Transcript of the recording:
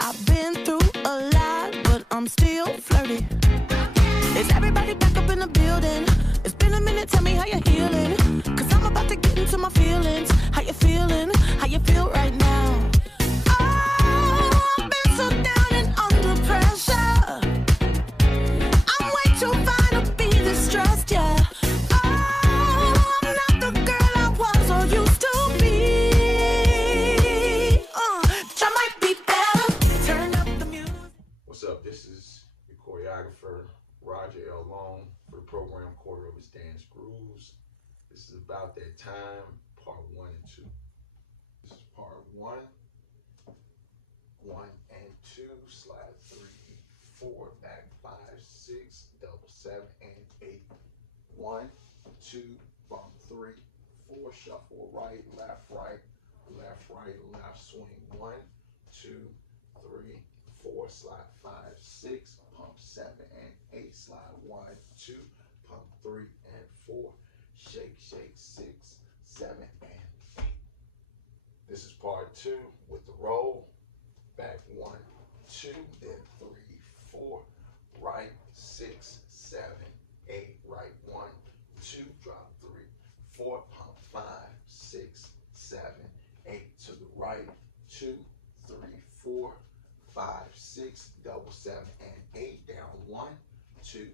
I've been through a lot, but I'm still flirty. Is everybody back up in the building? It's been a minute, tell me how you're healing. Cause I'm about to get into my feelings. How you feeling? How you feel right now? Oh, I've been so down and under pressure. I'm way too fine to be distressed, yeah. Oh, I'm not the girl I was or used to be. I might be better. Turn up the music. What's up? This is the choreographer, Roger L. Long, for the program Choreorobics Dance Grooves. This is about that time, part 1 and 2. This is part 1, 1 and 2, slide 3, 4, back 5, 6, double 7 and 8. 1, 2, bump 3, 4, shuffle right, left, right, left, swing. 1, 2, 3, 4, slide 5, 6, pump 7 and 8, slide 1, 2, pump 3 and 4, shake, 6, 7 and 8. This is part 2 with the roll. Back 1, 2, then 3, 4, right, 6, 7, 8, right, 1, 2, drop 3, 4, pump 5, 6, 7, 8 to the right, 2, 3, 4, 5, 6, double 7 and 8, down 1, 2,